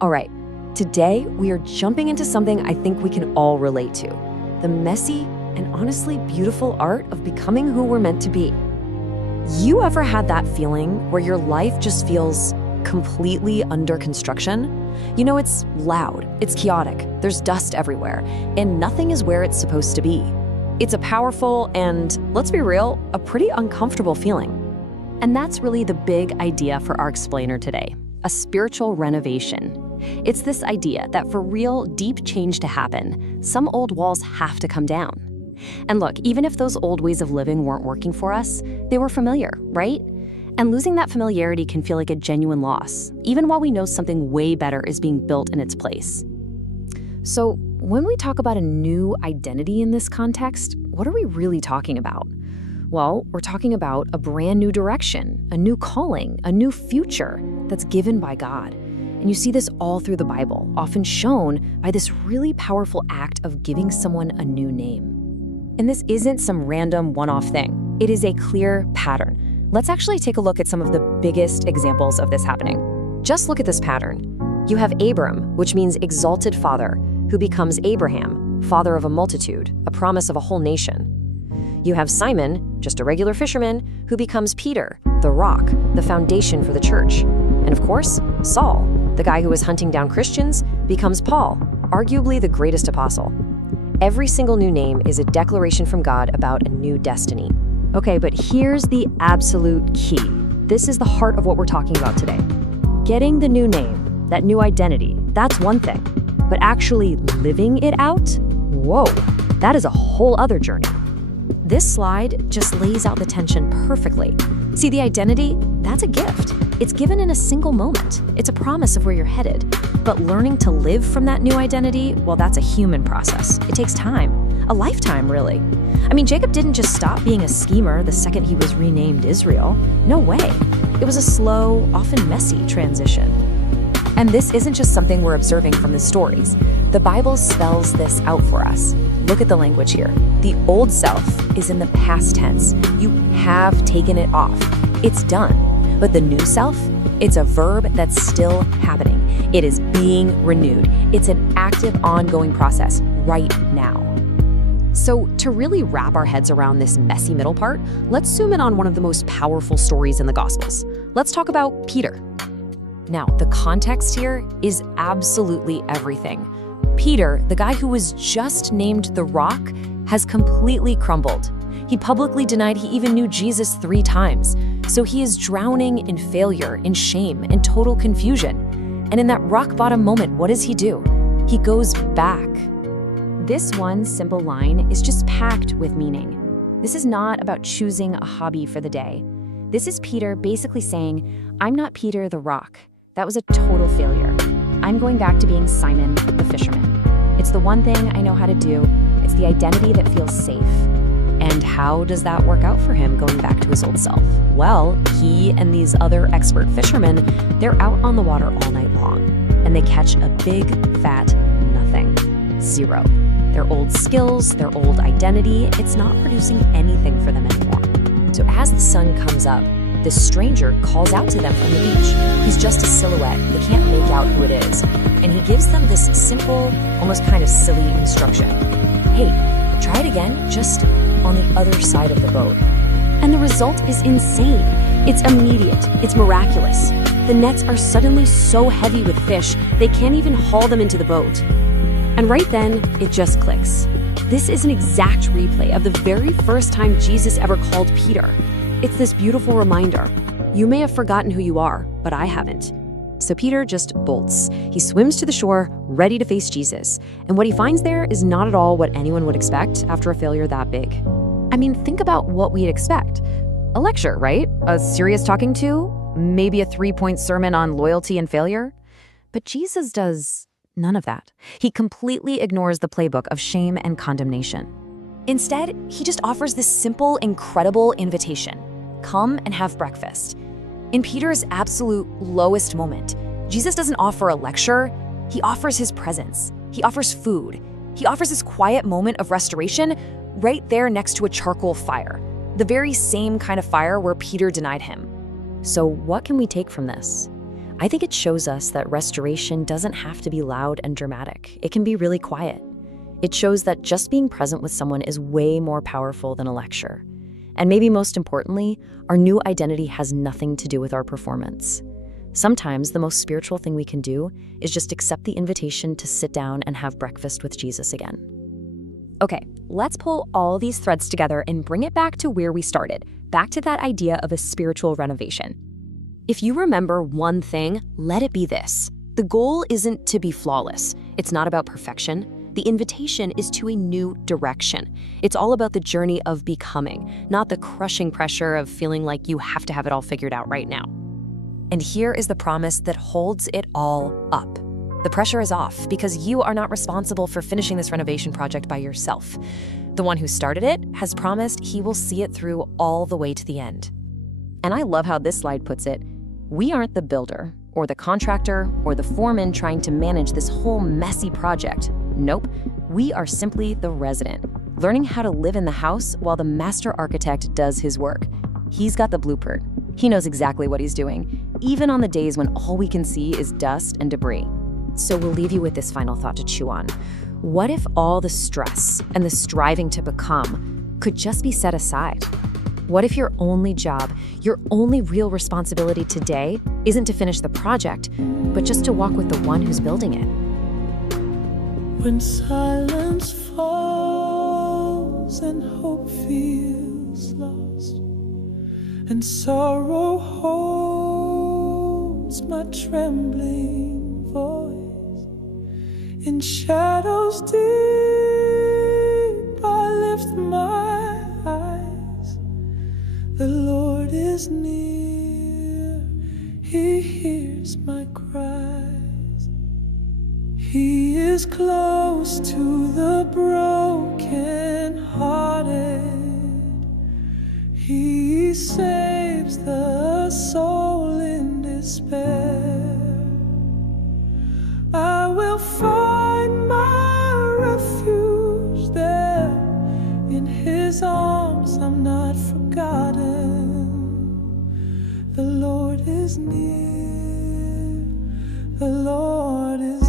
All right, today we are jumping into something I think we can all relate to: the messy and honestly beautiful art of becoming who we're meant to be. You ever had that feeling where your life just feels completely under construction? You know, it's loud, it's chaotic, there's dust everywhere, and nothing is where it's supposed to be. It's a powerful and, let's be real, a pretty uncomfortable feeling. And that's really the big idea for our explainer today: a spiritual renovation. It's this idea that for real, deep change to happen, some old walls have to come down. And look, even if those old ways of living weren't working for us, they were familiar, right? And losing that familiarity can feel like a genuine loss, even while we know something way better is being built in its place. So, when we talk about a new identity in this context, what are we really talking about? Well, we're talking about a brand new direction, a new calling, a new future that's given by God. And you see this all through the Bible, often shown by this really powerful act of giving someone a new name. And this isn't some random one-off thing. It is a clear pattern. Let's actually take a look at some of the biggest examples of this happening. Just look at this pattern. You have Abram, which means exalted father, who becomes Abraham, father of a multitude, a promise of a whole nation. You have Simon, just a regular fisherman, who becomes Peter, the rock, the foundation for the church. And of course, Saul, the guy who was hunting down Christians, becomes Paul, arguably the greatest apostle. Every single new name is a declaration from God about a new destiny. Okay, but here's the absolute key. This is the heart of what we're talking about today. Getting the new name, that new identity, that's one thing. But actually living it out? Whoa, that is a whole other journey. This slide just lays out the tension perfectly. See, the identity, that's a gift. It's given in a single moment. It's a promise of where you're headed. But learning to live from that new identity, well, that's a human process. It takes time, a lifetime, really. I mean, Jacob didn't just stop being a schemer the second he was renamed Israel. No way. It was a slow, often messy transition. And this isn't just something we're observing from the stories. The Bible spells this out for us. Look at the language here. The old self is in the past tense. You have taken it off. It's done. But the new self, it's a verb that's still happening. It is being renewed. It's an active, ongoing process right now. So to really wrap our heads around this messy middle part, let's zoom in on one of the most powerful stories in the Gospels. Let's talk about Peter. Now, the context here is absolutely everything. Peter, the guy who was just named the Rock, has completely crumbled. He publicly denied he even knew Jesus 3 times. So he is drowning in failure, in shame, in total confusion. And in that rock bottom moment, what does he do? He goes back. This one simple line is just packed with meaning. This is not about choosing a hobby for the day. This is Peter basically saying, I'm not Peter the Rock. That was a total failure. I'm going back to being Simon the fisherman. It's the one thing I know how to do. It's the identity that feels safe. And how does that work out for him going back to his old self? Well, he and these other expert fishermen, they're out on the water all night long, and they catch a big, fat nothing. Zero. Their old skills, their old identity, it's not producing anything for them anymore. So as the sun comes up, this stranger calls out to them from the beach. He's just a silhouette. They can't make out who it is. And he gives them this simple, almost kind of silly instruction. Hey, try it again, just on the other side of the boat. And the result is insane. It's immediate. It's miraculous. The nets are suddenly so heavy with fish, they can't even haul them into the boat. And right then, it just clicks. This is an exact replay of the very first time Jesus ever called Peter. It's this beautiful reminder. You may have forgotten who you are, but I haven't. So Peter just bolts. He swims to the shore, ready to face Jesus. And what he finds there is not at all what anyone would expect after a failure that big. I mean, think about what we'd expect. A lecture, right? A serious talking to? Maybe a 3-point sermon on loyalty and failure? But Jesus does none of that. He completely ignores the playbook of shame and condemnation. Instead, he just offers this simple, incredible invitation. Come and have breakfast. In Peter's absolute lowest moment, Jesus doesn't offer a lecture. He offers his presence. He offers food. He offers this quiet moment of restoration right there next to a charcoal fire, the very same kind of fire where Peter denied him. So what can we take from this? I think it shows us that restoration doesn't have to be loud and dramatic. It can be really quiet. It shows that just being present with someone is way more powerful than a lecture. And maybe most importantly, our new identity has nothing to do with our performance. Sometimes the most spiritual thing we can do is just accept the invitation to sit down and have breakfast with Jesus again. Okay, let's pull all these threads together and bring it back to where we started, back to that idea of a spiritual renovation. If you remember one thing, let it be this. The goal isn't to be flawless. It's not about perfection. The invitation is to a new direction. It's all about the journey of becoming, not the crushing pressure of feeling like you have to have it all figured out right now. And here is the promise that holds it all up. The pressure is off because you are not responsible for finishing this renovation project by yourself. The one who started it has promised he will see it through all the way to the end. And I love how this slide puts it. We aren't the builder or the contractor or the foreman trying to manage this whole messy project. Nope, we are simply the resident, learning how to live in the house while the master architect does his work. He's got the blueprint. He knows exactly what he's doing, even on the days when all we can see is dust and debris. So we'll leave you with this final thought to chew on. What if all the stress and the striving to become could just be set aside? What if your only job, your only real responsibility today isn't to finish the project, but just to walk with the one who's building it? When silence falls and hope feels lost, and sorrow holds my trembling voice, in shadows deep I lift my eyes. The Lord is near, He hears my cries. He is close to the broken-hearted. He saves the soul in despair. I will find my refuge there. In His arms I'm not forgotten. The Lord is near. The Lord is